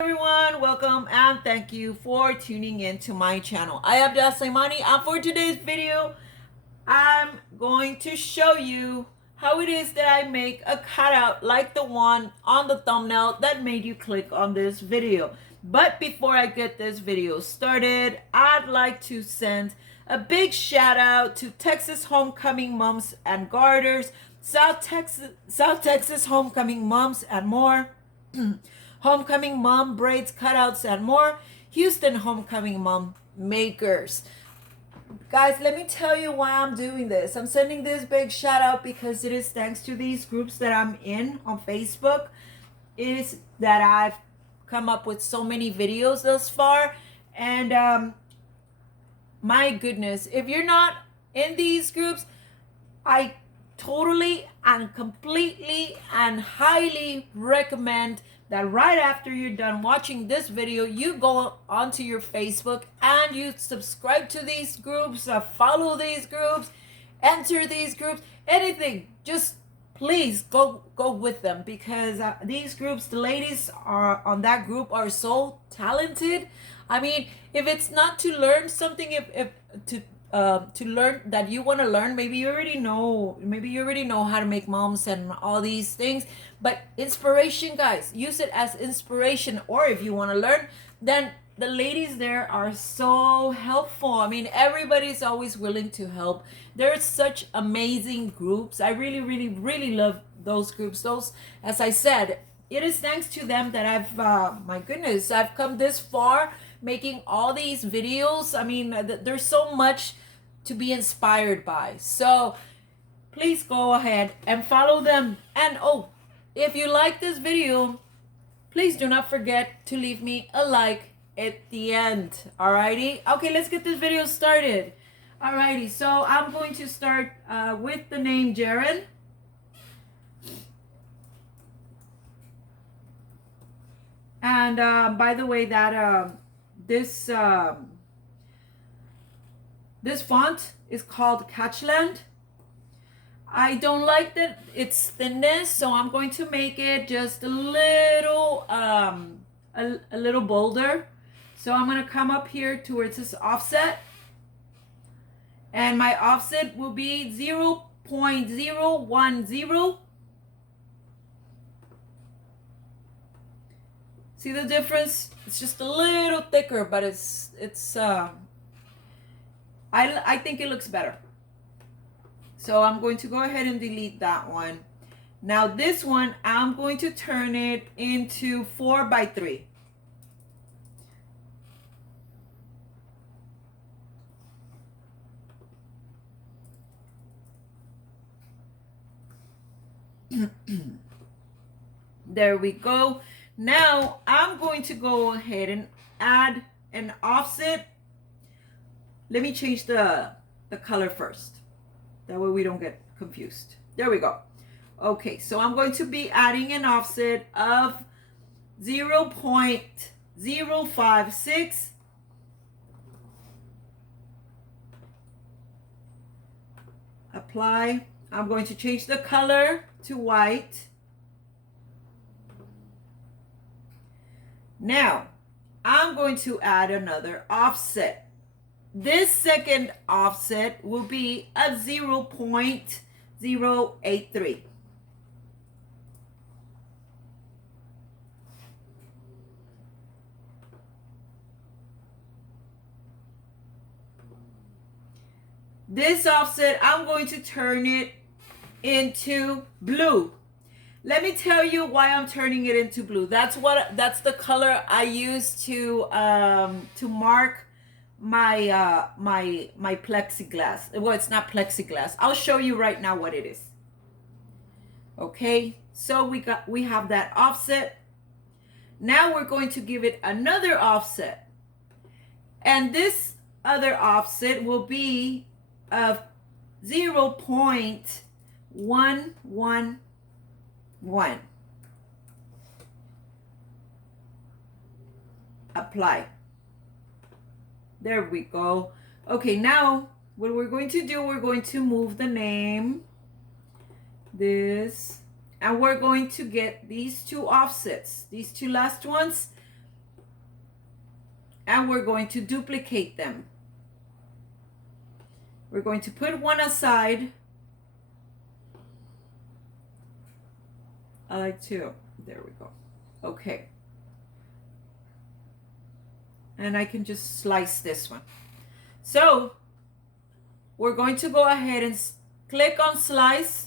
Everyone, welcome and thank you for tuning in to my channel. I am Dasaimani, and for today's video I'm going to show you how it is that I make a cutout like the one on the thumbnail that made you click on this video. But before I get this video started, I'd like to send a big shout out to Texas homecoming moms and garters, South Texas homecoming moms and more, homecoming mom braids, cutouts, and more, Houston homecoming mom makers. Guys, let me tell you why I'm doing this. I'm sending this big shout out because it is thanks to these groups that I'm in on Facebook. It is that I've come up with so many videos thus far. And my goodness, if you're not in these groups, I totally and completely and highly recommend that right after you're done watching this video, you go onto your Facebook and you subscribe to these groups, follow these groups, enter these groups, anything. Just please go with them, because these groups, the ladies are on that group are so talented. I mean, if it's not to learn something, if to learn that you want to learn, maybe you already know how to make moms and all these things, but inspiration, guys, use it as inspiration. Or if you want to learn, then the ladies there are so helpful. I mean, everybody's always willing to help. There's such amazing groups. I really love those groups. Those, as I said, it is thanks to them that I've my goodness, I've come this far making all these videos. I mean, there's so much to be inspired by. So please go ahead and follow them. And oh, if you like this video, please do not forget to leave me a like at the end. Alrighty, okay, let's get this video started. Alrighty, so I'm going to start with the name Jaren. And by the way, that this font is called Catchland. I don't like that its thinness, so I'm going to make it just a little a little bolder. So I'm going to come up here towards this offset, and my offset will be 0.010. See the difference? It's just a little thicker, but it's I think it looks better. So I'm going to go ahead and delete that one. Now this one, I'm going to turn it into 4x3. There we go. Now I'm going to go ahead and add an offset. Let me change the color first. That way we don't get confused. There we go. Okay, so I'm going to be adding an offset of 0.056. Apply. I'm going to change the color to white. Now, I'm going to add another offset. This second offset will be a 0.083. This offset, I'm going to turn it into blue. Let me tell you why I'm turning it into blue. That's the color I use to mark my my plexiglass. Well, it's not plexiglass. I'll show you right now what it is. Okay, so we have that offset. Now we're going to give it another offset, and this other offset will be of 0.111. Apply. There we go. Okay, now what we're going to do, we're going to move the name, this, and we're going to get these two offsets, these two last ones. and we're going to duplicate them. We're going to put one aside. I like to, there we go. Okay. And I can just slice this one. So we're going to go ahead and click on slice.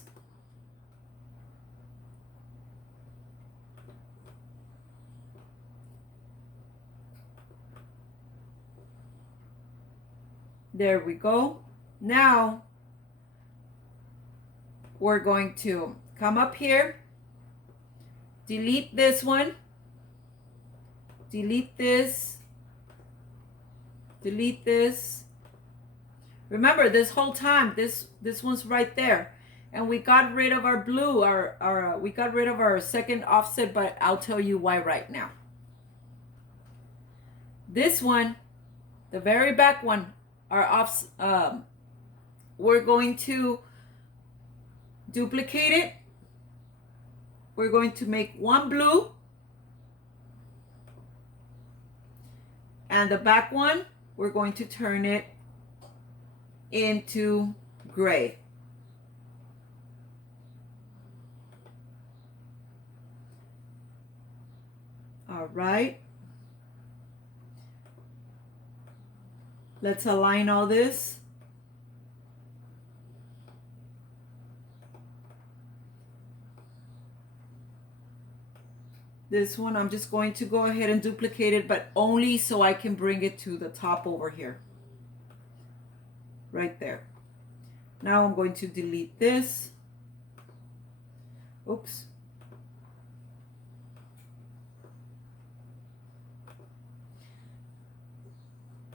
There we go. Now we're going to come up here, delete this one, delete this, delete this. Remember, this whole time, this one's right there. And we got rid of our blue, we got rid of our second offset, but I'll tell you why right now. This one, the very back one, our offs, we're going to duplicate it. We're going to make one blue. And the back one, we're going to turn it into gray. All right. Let's align all this. This one, I'm just going to go ahead and duplicate it, but only so I can bring it to the top over here. Right there. Now I'm going to delete this. Oops.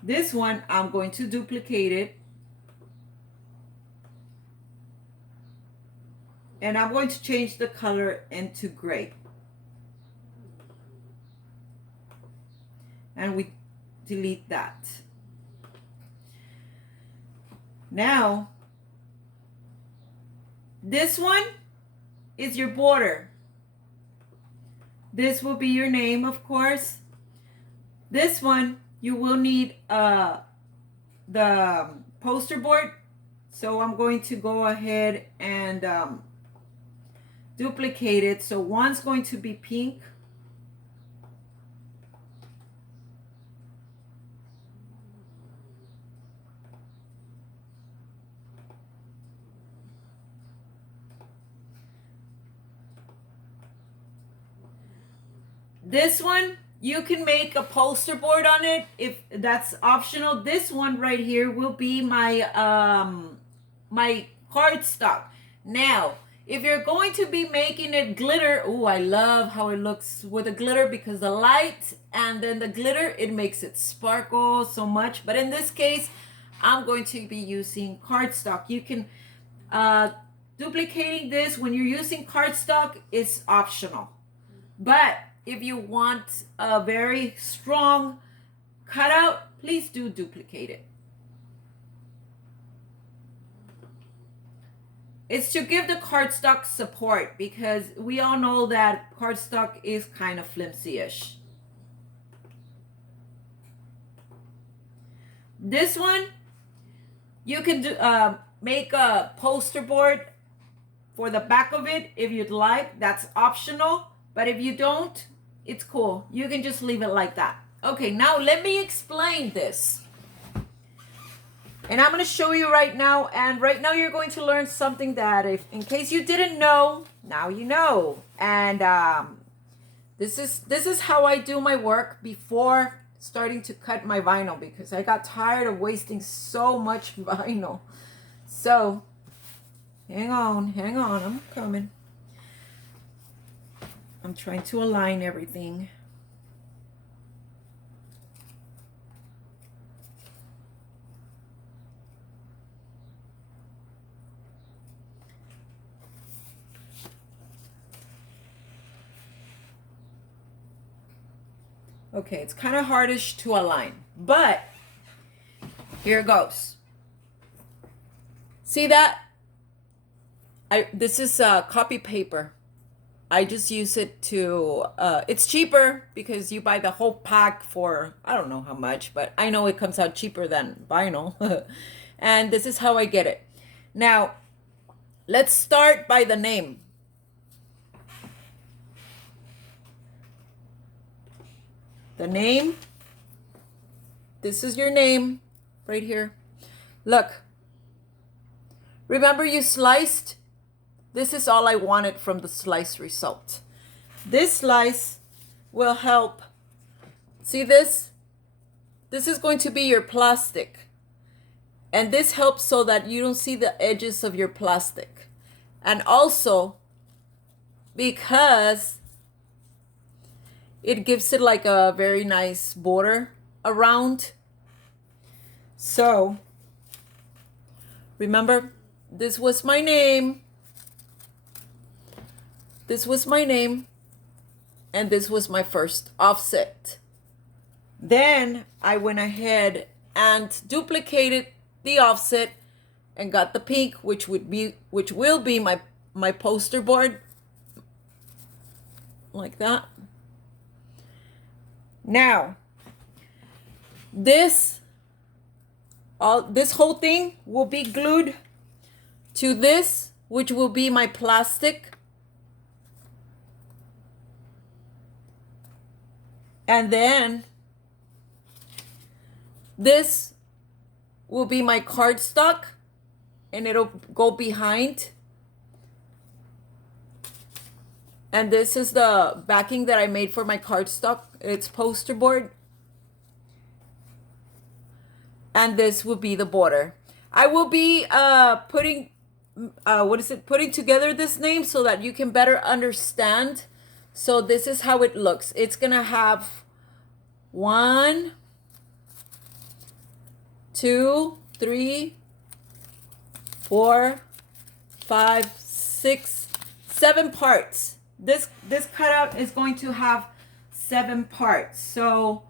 This one, I'm going to duplicate it. And I'm going to change the color into gray. And we delete that. Now, this one is your border. This will be your name, of course. This one, you will need the poster board. So I'm going to go ahead and duplicate it. So one's going to be pink. This one, you can make a poster board on it if that's optional. This one right here will be my my cardstock. Now, if you're going to be making it glitter, oh, I love how it looks with the glitter because the light and then the glitter, it makes it sparkle so much. But in this case, I'm going to be using cardstock. You can duplicating this when you're using cardstock is optional, but if you want a very strong cutout, please do duplicate it. It's to give the cardstock support because we all know that cardstock is kind of flimsy-ish. This one, you can do, make a poster board for the back of it if you'd like. That's optional, but if you don't, it's cool. You can just leave it like that. Okay, now let me explain this. And I'm going to show you right now. And right now you're going to learn something that if in case you didn't know, now you know. And this is how I do my work before starting to cut my vinyl because I got tired of wasting so much vinyl. So hang on, I'm coming. I'm trying to align everything. Okay, it's kind of hardish to align, but here it goes. See that? This is copy paper. I just use it to, it's cheaper because you buy the whole pack for, I don't know how much, but I know it comes out cheaper than vinyl. And this is how I get it. Now, let's start by the name. The name, this is your name right here. Look, remember you sliced? This is all I wanted from the slice result. This slice will help. See this? This is going to be your plastic. And this helps so that you don't see the edges of your plastic. And also, because it gives it like a very nice border around. So, remember, this was my name. This was my name. And this was my first offset. Then I went ahead and duplicated the offset and got the pink, which will be my poster board. Like that. Now, this whole thing will be glued to this, which will be my plastic. And then this will be my cardstock, and it'll go behind. And this is the backing that I made for my cardstock. It's poster board. And this will be the border. I will be putting together this name so that you can better understand. So this is how it looks. It's gonna have 1, 2, 3, 4, 5, 6, 7 parts. This cutout is going to have 7 parts. So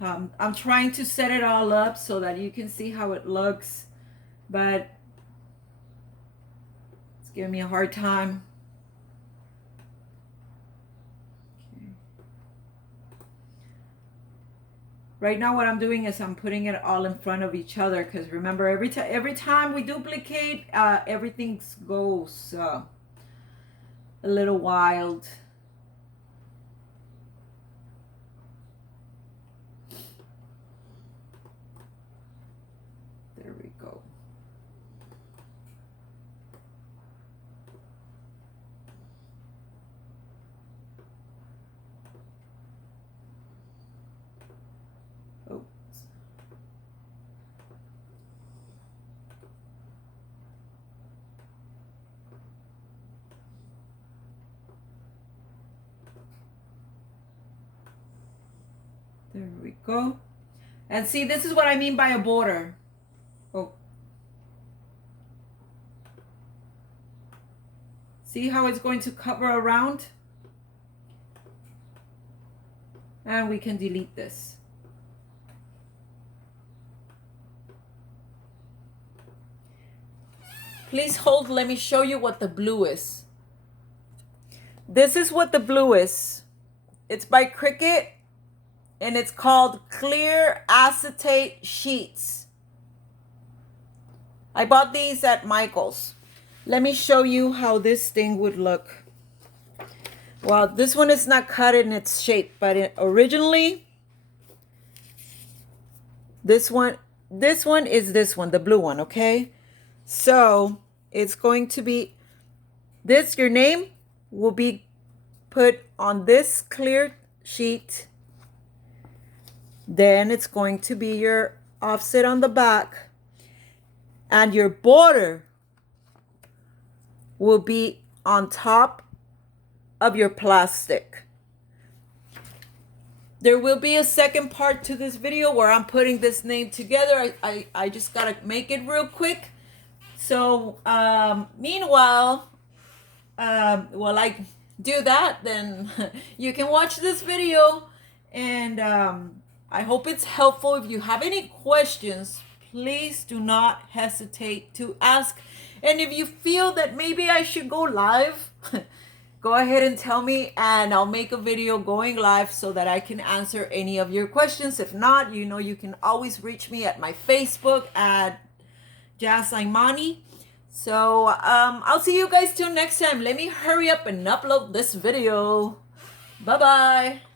I'm trying to set it all up so that you can see how it looks, but it's giving me a hard time. Right now what I'm doing is I'm putting it all in front of each other, because remember, every time we duplicate, everything goes a little wild. There we go. There we go. And see, this is what I mean by a border. Oh. See how it's going to cover around? And we can delete this. Please hold, let me show you what the blue is. This is what the blue is. It's by Cricut. And it's called Clear Acetate Sheets. I bought these at Michael's. Let me show you how this thing would look. Well, this one is not cut in its shape, but originally, this one is this one, the blue one, okay? So it's going to be this, your name will be put on this clear sheet. Then it's going to be your offset on the back. And your border will be on top of your plastic. There will be a second part to this video where I'm putting this name together. I just gotta make it real quick. So meanwhile, while I do that, then you can watch this video. And I hope it's helpful. If you have any questions, please do not hesitate to ask. And if you feel that maybe I should go live, go ahead and tell me, and I'll make a video going live so that I can answer any of your questions. If not, you know, you can always reach me at my Facebook at Jazz Imani. So I'll see you guys till next time. Let me hurry up and upload this video. Bye-bye.